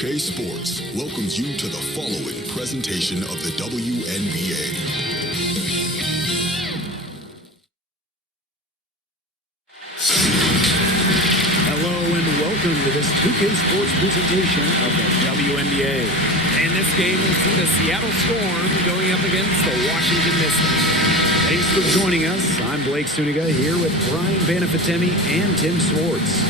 2K Sports welcomes you to the following presentation of the WNBA. Hello and welcome to this 2K Sports presentation of the WNBA. In this game, we'll see the Seattle Storm going up against the Washington Mystics. Thanks for joining us. I'm Blake Suniga here with Brian Banafitemi and Tim Swartz.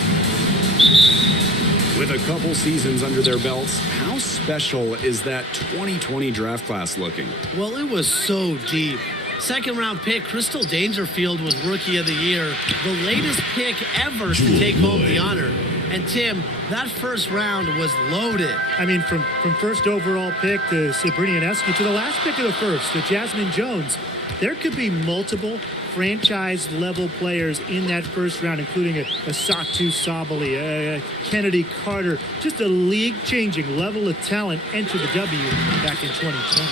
With a couple seasons under their belts, how special is that 2020 draft class looking? Well, it was so deep. Second-round pick Crystal Dangerfield was Rookie of the Year, the latest pick ever to take home the honor. And Tim, that first round was loaded. I mean, from first overall pick to Sabrina Ionescu to the last pick of the first, to Jasmine Jones, there could be multiple franchise-level players in that first round, including a Satu Sabali, a Kennedy Carter. Just a league-changing level of talent entered the W back in 2020.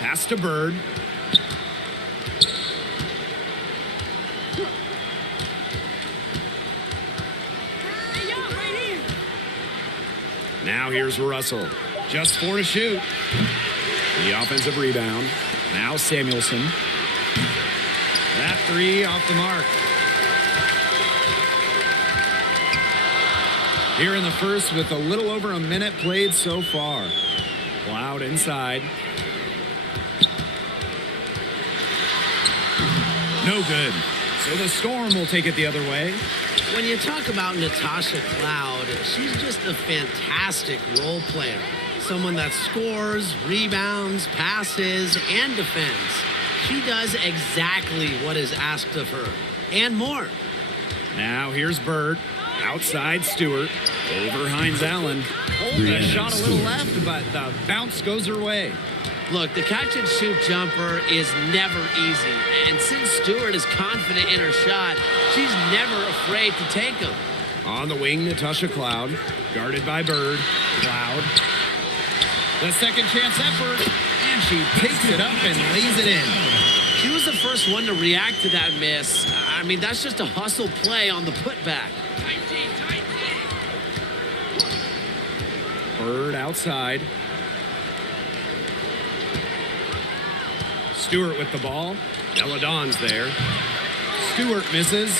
Pass to Bird. Now here's Russell. Just 4 to shoot. The offensive rebound. Now Samuelson. That 3 off the mark. Here in the first with a little over a minute played so far. Cloud inside. No good. So the Storm will take it the other way. When you talk about Natasha Cloud, she's just a fantastic role player. Someone that scores, rebounds, passes, and defends. She does exactly what is asked of her, and more. Now here's Bird. Outside Stewart. Over Hines Allen. Hold the shot a little left, but the bounce goes her way. Look, the catch-and-shoot jumper is never easy. And since Stewart is confident in her shot, she's never afraid to take them. On the wing, Natasha Cloud. Guarded by Bird. Cloud. The second chance effort. And she takes it up and lays it in. She was the first one to react to that miss. I mean, that's just a hustle play on the putback. Bird outside. Stewart with the ball. Deladon's there. Stewart misses.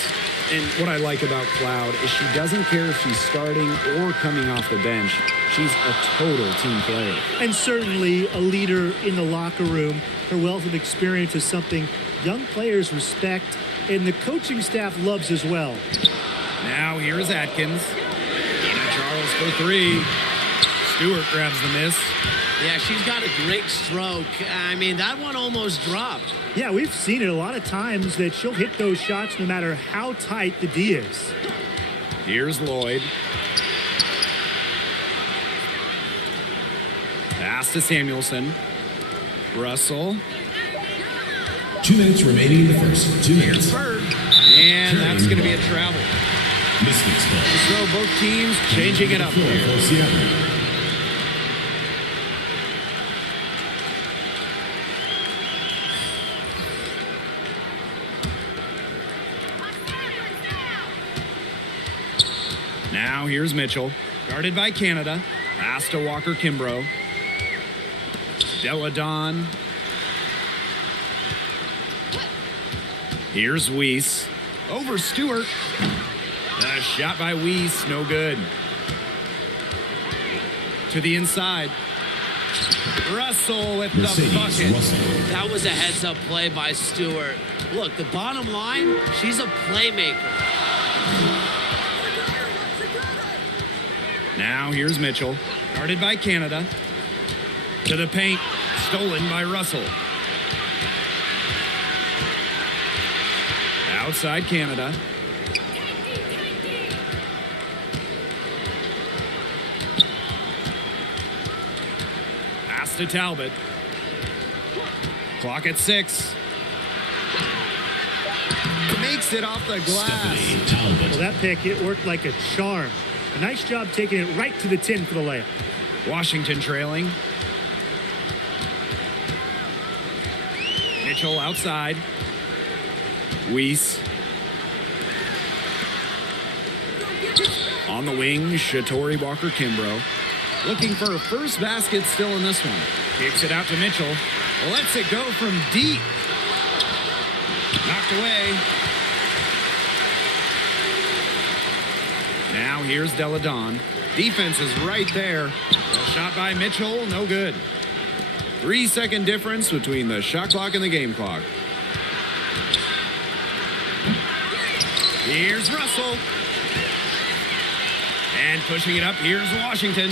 And what I like about Cloud is she doesn't care if she's starting or coming off the bench. She's a total team player. And certainly a leader in the locker room. Her wealth of experience is something young players respect and the coaching staff loves as well. Now here's Atkins. Tina Charles for 3. Stewart grabs the miss. Yeah, she's got a great stroke. I mean, that one almost dropped. Yeah, we've seen it a lot of times that she'll hit those shots no matter how tight the D is. Here's Lloyd. Pass to Samuelson. Russell. 2 minutes remaining in the first. 2 minutes. Bird. And that's going to be a travel. Mystics ball. So both teams changing it up here. Seattle. Now here's Mitchell. Guarded by Canada. Pass to Walker Kimbrough. Deladon. Here's Weiss. Over Stewart. The shot by Weiss, no good. To the inside. Russell with the bucket. That was a heads-up play by Stewart. Look, the bottom line, she's a playmaker. Now here's Mitchell. Guarded by Canada. To the paint. Stolen by Russell. Outside Canada. Pass to Talbot. Clock at 6. Makes it off the glass. Well, that pick, it worked like a charm. A nice job taking it right to the tin for the layup. Washington trailing. Mitchell outside. Weiss. On the wing, Shatori Walker-Kimbrough. Looking for her first basket still in this one. Kicks it out to Mitchell. Lets it go from deep. Knocked away. Now here's Delle Donne. Defense is right there. A shot by Mitchell, no good. 3-second difference between the shot clock and the game clock. Here's Russell. And pushing it up, here's Washington.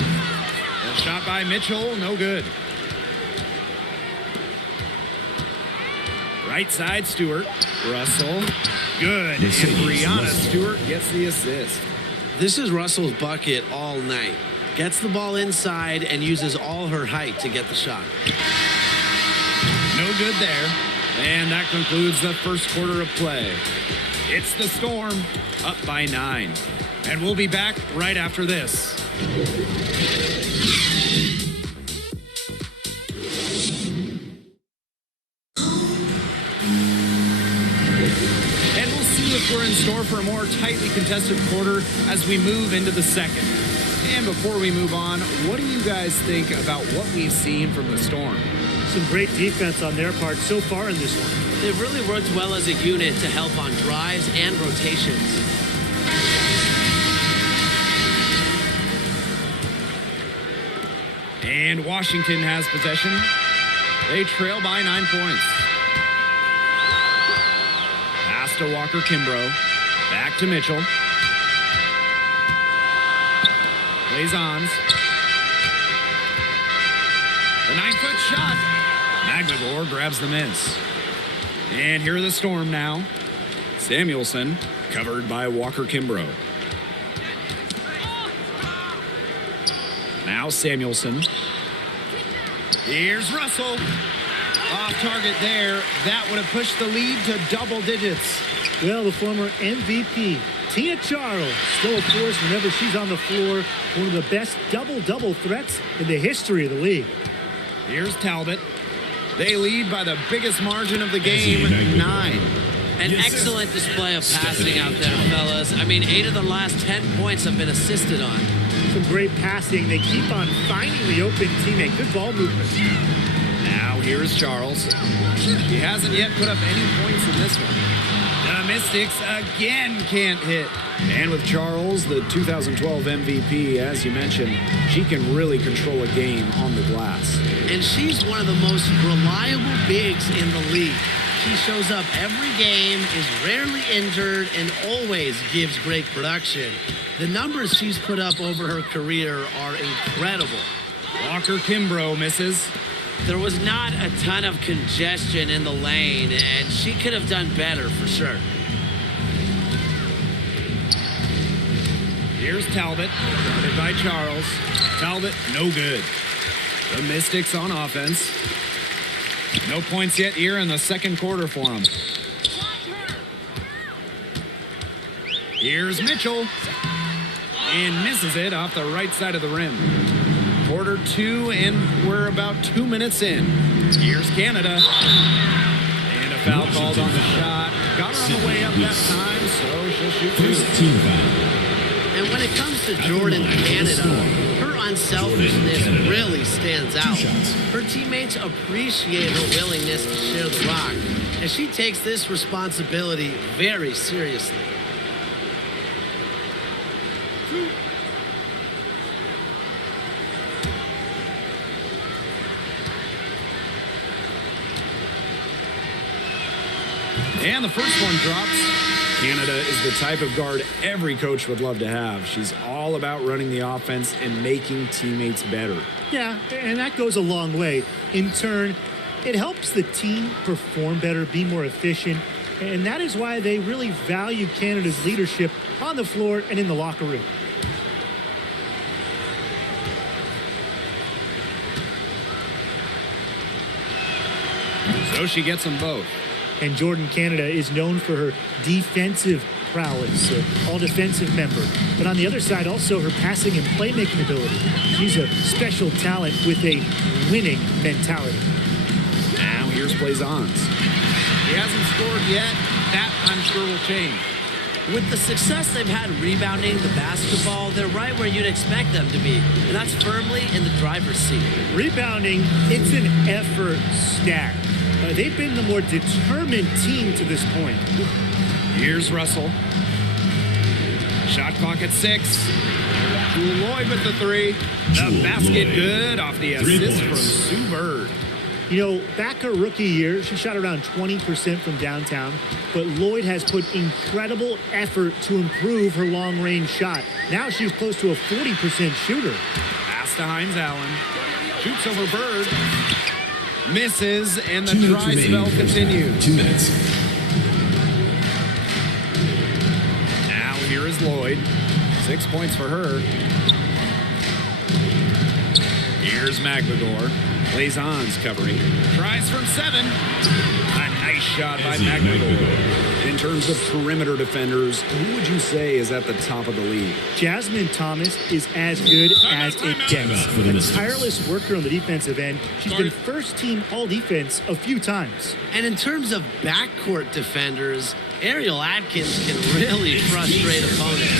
A shot by Mitchell, no good. Right side, Stewart. Russell, good. And Brianna Stewart gets the assist. This is Russell's bucket all night. Gets the ball inside and uses all her height to get the shot. No good there. And that concludes the first quarter of play. It's the Storm, up by 9. And we'll be back right after this. And we'll see if we're in store for a more tightly contested quarter as we move into the second. And before we move on, what do you guys think about what we've seen from the Storm? Some great defense on their part so far in this one. They've really worked well as a unit to help on drives and rotations. And Washington has possession. They trail by 9 points. Pass to Walker-Kimbrough. Back to Mitchell. Plays on. The 9-foot shot. Magdegor grabs the miss. And here are the Storm now. Samuelson covered by Walker-Kimbrough. Now Samuelson. Here's Russell. Off target there. That would have pushed the lead to double digits. Well, the former MVP, Tia Charles, still a force whenever she's on the floor. One of the best double-double threats in the history of the league. Here's Talbot. They lead by the biggest margin of the game, 9. An excellent display of passing out there, fellas. I mean, 8 of the last 10 points have been assisted on. Some great passing. They keep on finding the open teammate. Good ball movement. Now here's Charles. He hasn't yet put up any points in this one. The Mystics again can't hit. And with Charles, the 2012 MVP, as you mentioned, she can really control a game on the glass. And she's one of the most reliable bigs in the league. She shows up every game, is rarely injured, and always gives great production. The numbers she's put up over her career are incredible. Walker-Kimbrough misses. There was not a ton of congestion in the lane, and she could have done better for sure. Here's Talbot, guarded by Charles. Talbot, no good. The Mystics on offense. No points yet here in the second quarter for them. Here's Mitchell. And misses it off the right side of the rim. Quarter 2, and we're about 2 minutes in. Here's Canada. And a foul called on the shot. Got her on the way up that time, so she'll shoot 2. And when it comes to Jordan Canada, her unselfishness really stands out. Her teammates appreciate her willingness to share the rock, and she takes this responsibility very seriously. And the first one drops. Canada is the type of guard every coach would love to have. She's all about running the offense and making teammates better. Yeah, and that goes a long way. In turn, it helps the team perform better, be more efficient, and that is why they really value Canada's leadership on the floor and in the locker room. So she gets them both. And Jordan Canada is known for her defensive prowess, all-defensive member. But on the other side, also her passing and playmaking ability. She's a special talent with a winning mentality. Now here's Blazons. He hasn't scored yet. That, I'm sure, will change. With the success they've had rebounding the basketball, they're right where you'd expect them to be, and that's firmly in the driver's seat. Rebounding, it's an effort stat. They've been the more determined team to this point. Here's Russell. Shot clock at 6. Jewel Lloyd with the 3. The basket good off the assist from Sue Bird. You know, back her rookie year, she shot around 20% from downtown, but Lloyd has put incredible effort to improve her long-range shot. Now she's close to a 40% shooter. Pass to Hines Allen. Shoots over Bird. Misses, and the 2 minutes dry remaining spell in the first half. continues. 2 minutes. Now here is Lloyd. 6 points for her. Here's McLegore. Blazon's covering. Tries from 7. A nice shot by McLegore. In terms of perimeter defenders, who would you say is at the top of the league? Jasmine Thomas is as good as it gets. For the A Mystics. tireless worker on the defensive end. She's been first-team all-defense a few times. And in terms of backcourt defenders, Ariel Atkins can really frustrate opponents.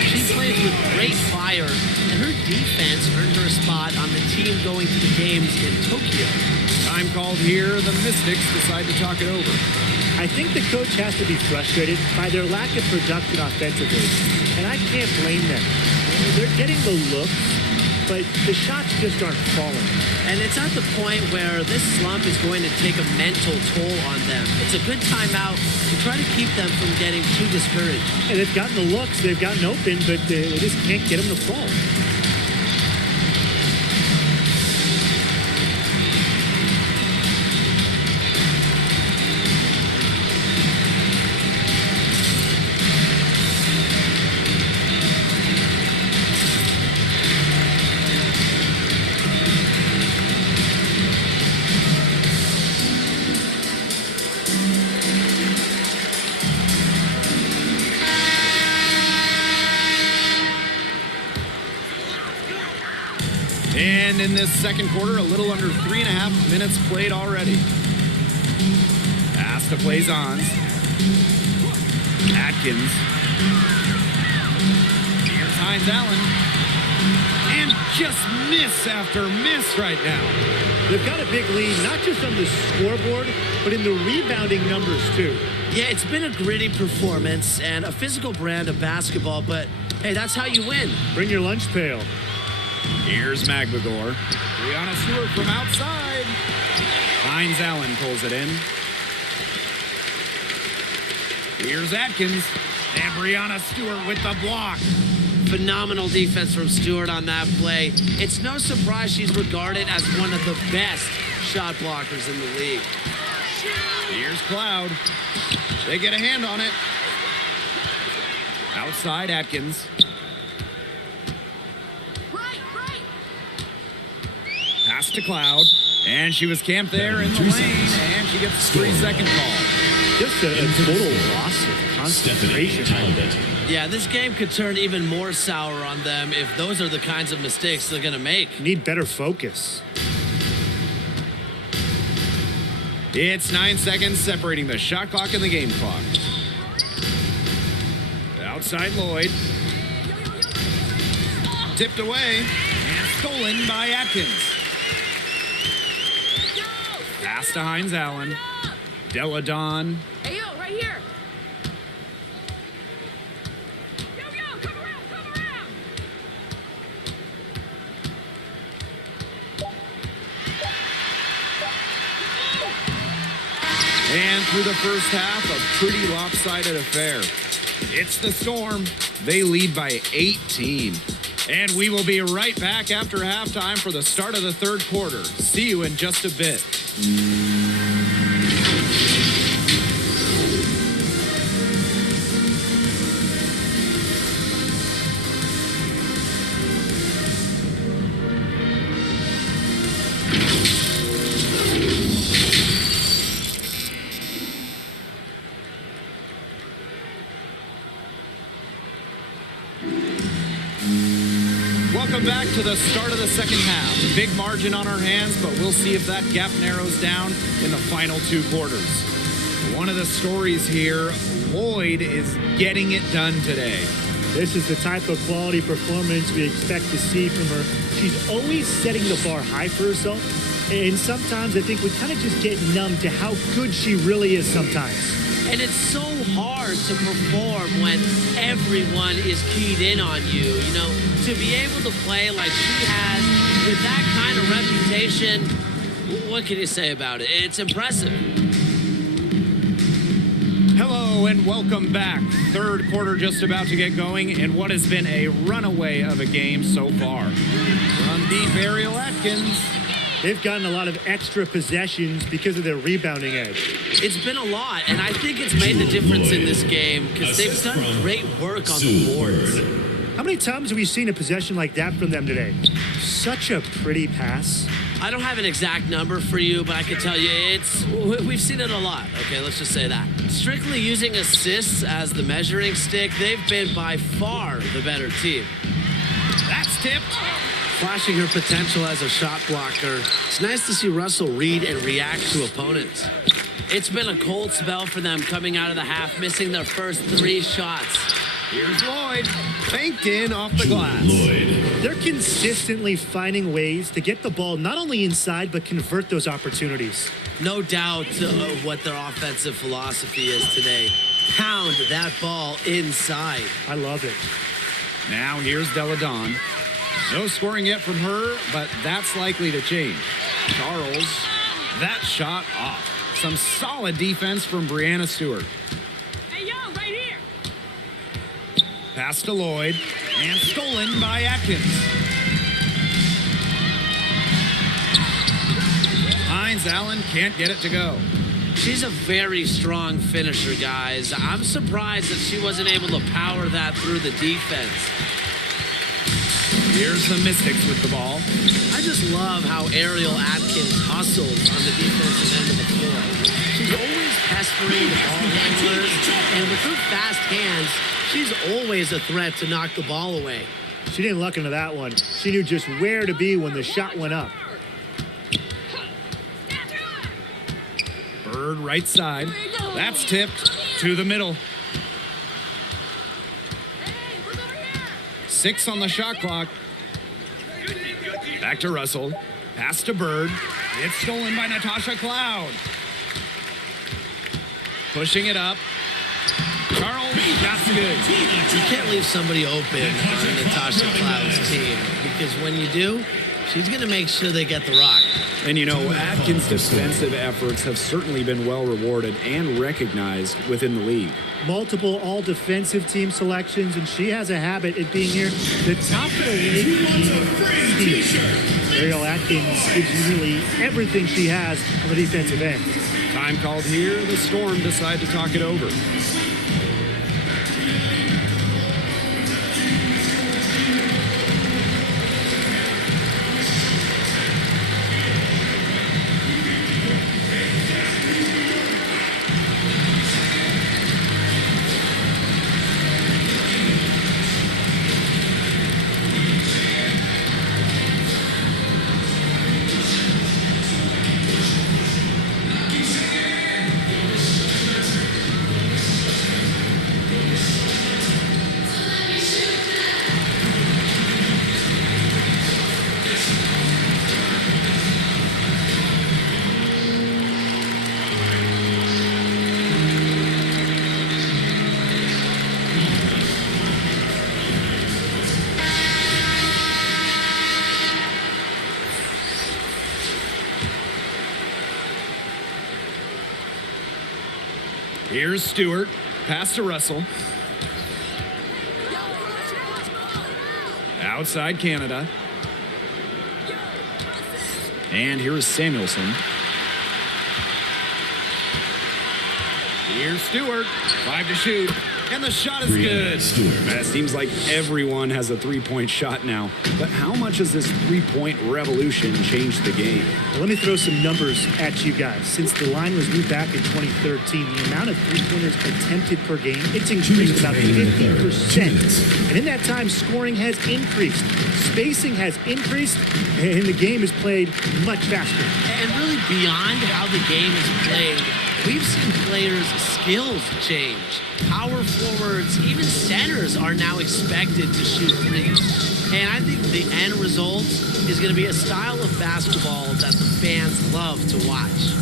She plays with great fire, and her defense earned her a spot on the team going to the games in Tokyo. Time called here. The Mystics decide to talk it over. I think the coach has to be frustrated by their lack of production offensively, and I can't blame them. They're getting the looks, but the shots just aren't falling. And it's at the point where this slump is going to take a mental toll on them. It's a good timeout to try to keep them from getting too discouraged. And they've gotten the looks, they've gotten open, but they just can't get them to fall. And in this second quarter, a little under 3.5 minutes played already. Pass to Blazons. Atkins. Here's Hines Allen. And just miss after miss right now. They've got a big lead, not just on the scoreboard, but in the rebounding numbers, too. Yeah, it's been a gritty performance and a physical brand of basketball, but hey, that's how you win. Bring your lunch pail. Here's McLegore. Brianna Stewart from outside. Hines Allen pulls it in. Here's Atkins. And Brianna Stewart with the block. Phenomenal defense from Stewart on that play. It's no surprise she's regarded as one of the best shot blockers in the league. Here's Cloud. They get a hand on it. Outside Atkins. Pass to Cloud. And she was camped there in the lane. And she gets a 3-second call. Just a total loss of concentration. Yeah, this game could turn even more sour on them if those are the kinds of mistakes they're going to make. Need better focus. It's 9 seconds separating the shot clock and the game clock. Outside Lloyd. Tipped away and stolen by Atkins. Pass to Hines Allen. Deladon. Hey, yo, right here. Yo, come around. And through the first half, a pretty lopsided affair. It's the Storm. They lead by 18. And we will be right back after halftime for the start of the third quarter. See you in just a bit. Welcome back to the start of the second half. Big margin on our hands, but we'll see if that gap narrows down in the final 2 quarters. One of the stories here, Lloyd is getting it done today. This is the type of quality performance we expect to see from her. She's always setting the bar high for herself, and sometimes I think we kind of just get numb to how good she really is sometimes. And it's so hard to perform when everyone is keyed in on you. You know, to be able to play like she has with that kind of reputation, what can you say about it? It's impressive. Hello and welcome back. Third quarter just about to get going in what has been a runaway of a game so far. From deep, Ariel Atkins. They've gotten a lot of extra possessions because of their rebounding edge. It's been a lot, and I think it's made the difference in this game because they've done great work on the boards. How many times have we seen a possession like that from them today? Such a pretty pass. I don't have an exact number for you, but I can tell you we've seen it a lot. Okay, let's just say that. Strictly using assists as the measuring stick, they've been by far the better team. That's tipped. Flashing her potential as a shot blocker. It's nice to see Russell read and react to opponents. It's been a cold spell for them coming out of the half, missing their first 3 shots. Here's Lloyd, faked in off the glass. They're consistently finding ways to get the ball not only inside, but convert those opportunities. No doubt what their offensive philosophy is today. Pound that ball inside. I love it. Now here's Deladon. No scoring yet from her, but that's likely to change. Charles, that shot off. Some solid defense from Brianna Stewart. Hey, yo, right here. Pass to Lloyd, and stolen by Atkins. Hines Allen can't get it to go. She's a very strong finisher, guys. I'm surprised that she wasn't able to power that through the defense. Here's the Mystics with the ball. I just love how Ariel Atkins hustles on the defensive end of the floor. She's always pestering the ball handlers, and with her fast hands, she's always a threat to knock the ball away. She didn't luck into that one. She knew just where to be when the shot went up. Bird right side. That's tipped to the middle. 6 on the shot clock. Back to Russell. Pass to Bird. It's stolen by Natasha Cloud. Pushing it up. Charles, that's good. You can't leave somebody open on Natasha Cloud's team because when you do, she's going to make sure they get the rock. And you know, Atkins' defensive efforts have certainly been well rewarded and recognized within the league. Multiple all-defensive team selections, and she has a habit of being near the top of the league. Ariel Atkins gives you really everything she has on the defensive end. Time called here. The Storm decide to talk it over. Here's Stewart. Pass to Russell. Outside Canada. And here's Samuelson. Here's Stewart. 5 to shoot. And the shot is good. It seems like everyone has a three-point shot now. But how much has this three-point revolution changed the game? Well, let me throw some numbers at you guys. Since the line was moved back in 2013, the amount of three-pointers attempted per game, it's increased about 50%. And in that time, scoring has increased. Spacing has increased, and the game is played much faster. And really beyond how the game is played, we've seen players' skills change. Power forwards, even centers are now expected to shoot threes. And I think the end result is going to be a style of basketball that the fans love to watch.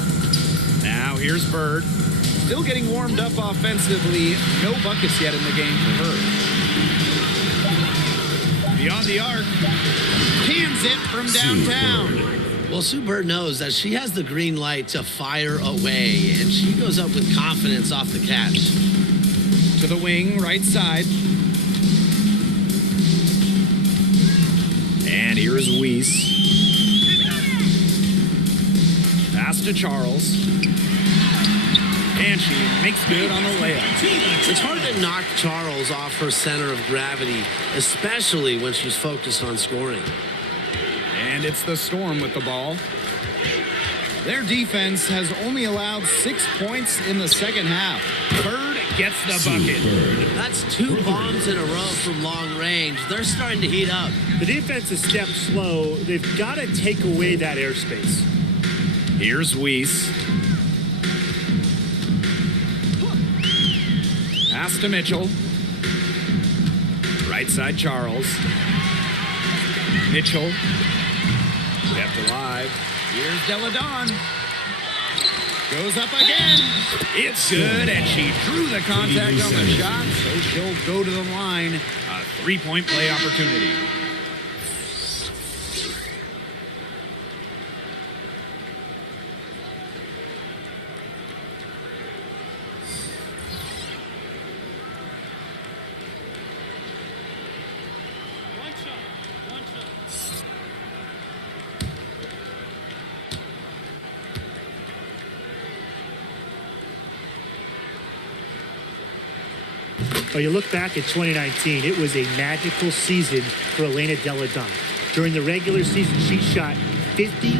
Now here's Bird. Still getting warmed up offensively. No buckets yet in the game for her. Beyond the arc. Cans it from downtown. Well, Sue Bird knows that she has the green light to fire away, and she goes up with confidence off the catch. To the wing, right side. And here is Weiss. Pass to Charles. And she makes good on the layup. It's hard to knock Charles off her center of gravity, especially when she's focused on scoring. And it's the Storm with the ball. Their defense has only allowed 6 points in the second half. Bird gets the bucket. That's 2 bombs in a row from long range. They're starting to heat up. The defense is stepped slow. They've got to take away that airspace. Here's Weiss. Pass to Mitchell. Right side, Charles. Mitchell. Kept alive. Here's Deladon. Goes up again. It's good, and she drew the contact on the shot, so she'll go to the line. A three-point play opportunity. Well, you look back at 2019, it was a magical season for Elena Deladon. During the regular season, she shot 50,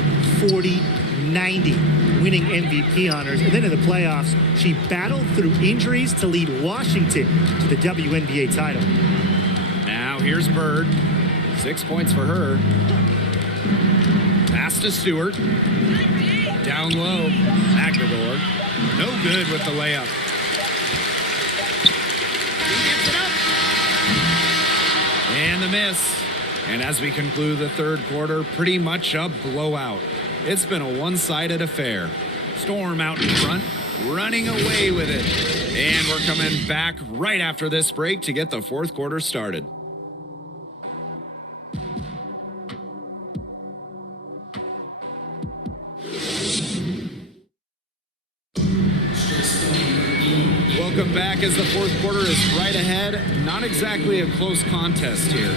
40, 90, winning MVP honors. And then in the playoffs, she battled through injuries to lead Washington to the WNBA title. Now here's Bird. 6 points for her. Pass to Stewart. Down low. Magdador. No good with the layup. And the miss. And as we conclude the third quarter, pretty much a blowout. It's been a one-sided affair. Storm out in front, running away with it. And we're coming back right after this break to get the fourth quarter started. Welcome back as the fourth quarter is right ahead. Not exactly a close contest here.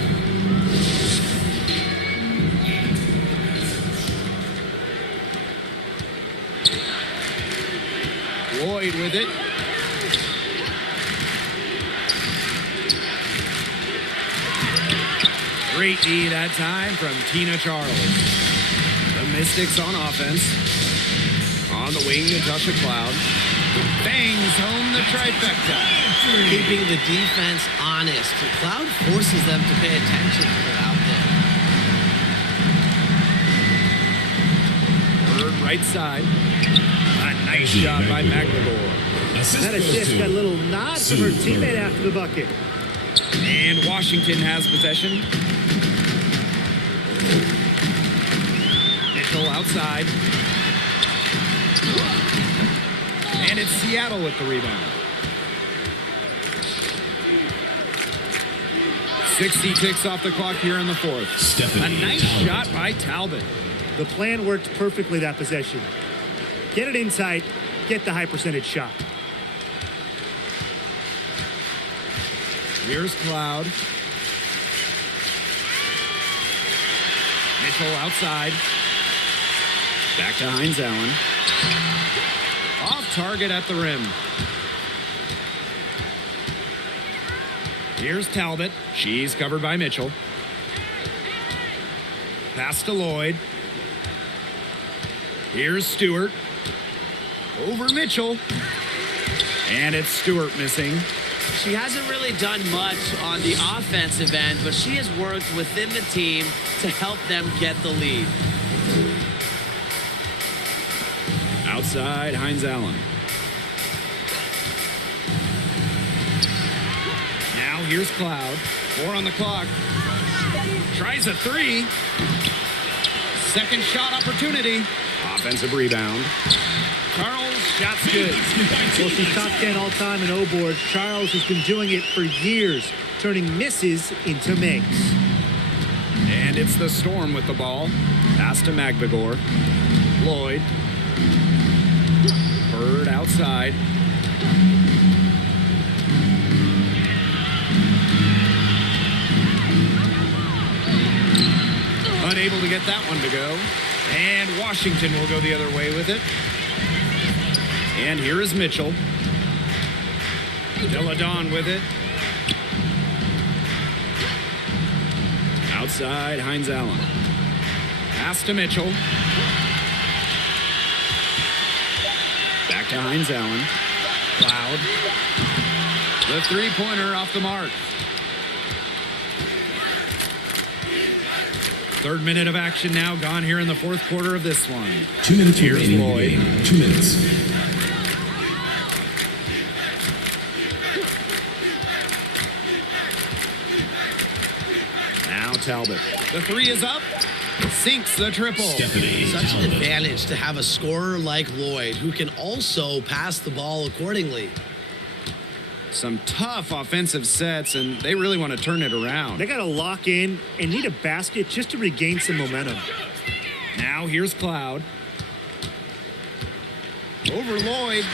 Lloyd with it. Great D that time from Tina Charles. The Mystics on offense. On the wing, Natasha Cloud. Bangs home the trifecta. Keeping the defense honest. Cloud forces them to pay attention to her out there. Bird right side. A nice shot by McLemore. That assist got a little nod from her teammate after the bucket. And Washington has possession. Mitchell outside. And it's Seattle with the rebound. 60 ticks off the clock here in the fourth. A nice shot by Talbot. The plan worked perfectly that possession. Get it inside, get the high percentage shot. Here's Cloud. Mitchell outside. Back to Hines Allen. Off target at the rim. Here's Talbot. She's covered by Mitchell. Pass to Lloyd. Here's Stewart. Over Mitchell. And it's Stewart missing. She hasn't really done much on the offensive end, but she has worked within the team to help them get the lead. Outside, Hines Allen. Now here's Cloud. 4 on the clock. Tries a 3. Second shot opportunity. Offensive rebound. Charles, shot's good. Well, she's top 10 all-time in O-boards. Charles has been doing it for years, turning misses into makes. And it's the Storm with the ball. Pass to Magbegor. Lloyd. Bird outside. Unable to get that one to go. And Washington will go the other way with it. And here is Mitchell. Deladon with it. Outside, Hines Allen. Pass to Mitchell. Back to Hines Allen. Cloud. The three-pointer off the mark. Third minute of action now gone here in the fourth quarter of this one. 2 minutes Here's remaining. Lloyd. 2 minutes. Now Talbot. The 3 is up. Sinks the triple. Stephanie Such an Talbot. advantage to have a scorer like Lloyd who can also pass the ball accordingly. Some tough offensive sets, and they really want to turn it around. They got to lock in and need a basket just to regain some momentum. Now here's Cloud. Over Lloyd.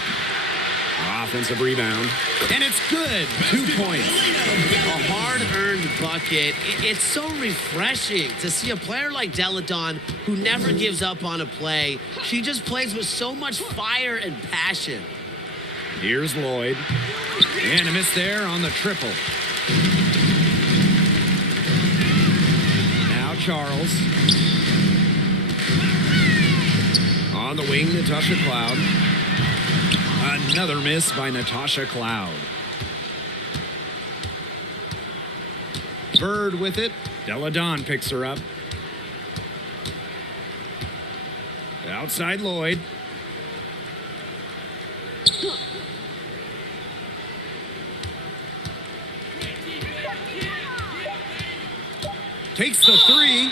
Offensive rebound. And it's good. 2 points. A hard-earned bucket. It's so refreshing to see a player like Deladon who never gives up on a play. She just plays with so much fire and passion. Here's Lloyd. And a miss there on the triple. Now Charles. On the wing, Natasha Cloud. Another miss by Natasha Cloud. Bird with it. Deladon picks her up. Outside Lloyd. Takes the 3.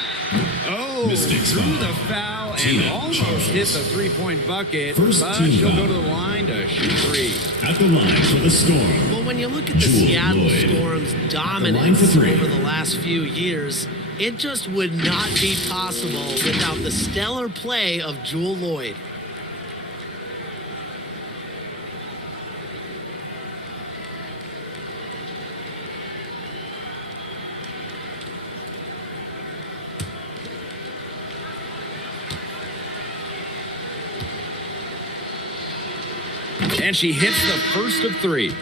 Oh, Mistakes threw foul. the foul Team and almost Charles. hit the three-point bucket, First but team she'll foul. go to the line to shoot 3. At the line for the Storm. Well, when you look at the Jewel Seattle Lloyd. Storm's line dominance for 3. over the last few years, it just would not be possible without the stellar play of Jewel Lloyd. And she hits the first of 3.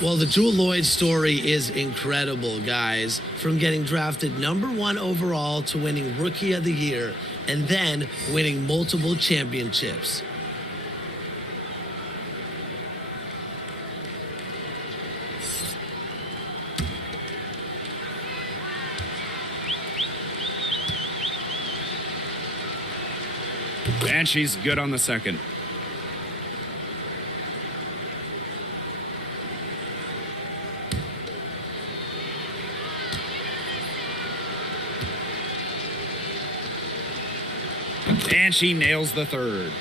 Well, the Jewel Lloyd story is incredible, guys. From getting drafted #1 overall to winning Rookie of the Year and then winning multiple championships. And she's good on the second. And she nails the third.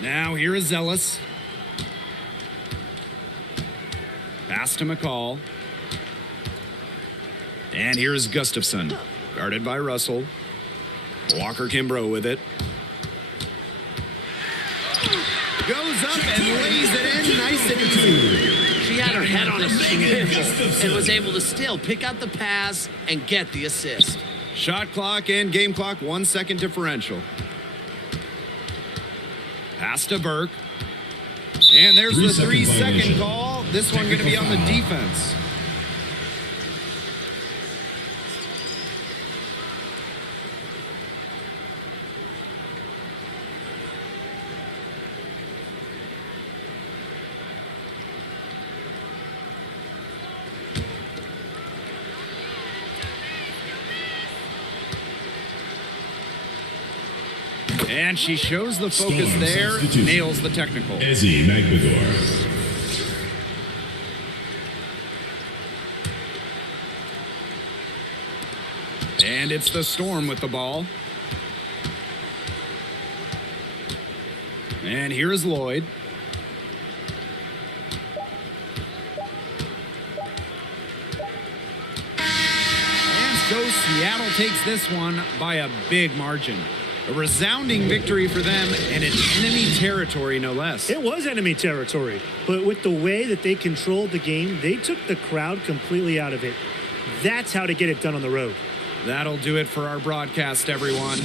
Now here is Zealous. Pass to McCall. And here's Gustafson. Guarded by Russell. Walker Kimbrough with it. Goes up and lays it in nice and easy. She had her head on a swivel and was able to still pick out the pass and get the assist. Shot clock and game clock 1 second differential. Pass to Burke. And there's the 3 second call. this one going to be on the defense. And she shows the focus Storm there, substitution. nails the technical. Ezzy Magbagor. And it's the Storm with the ball. And here's Lloyd. And so Seattle takes this one by a big margin. A resounding victory for them, and in enemy territory, no less. It was enemy territory, but with the way that they controlled the game, they took the crowd completely out of it. That's how to get it done on the road. That'll do it for our broadcast, everyone.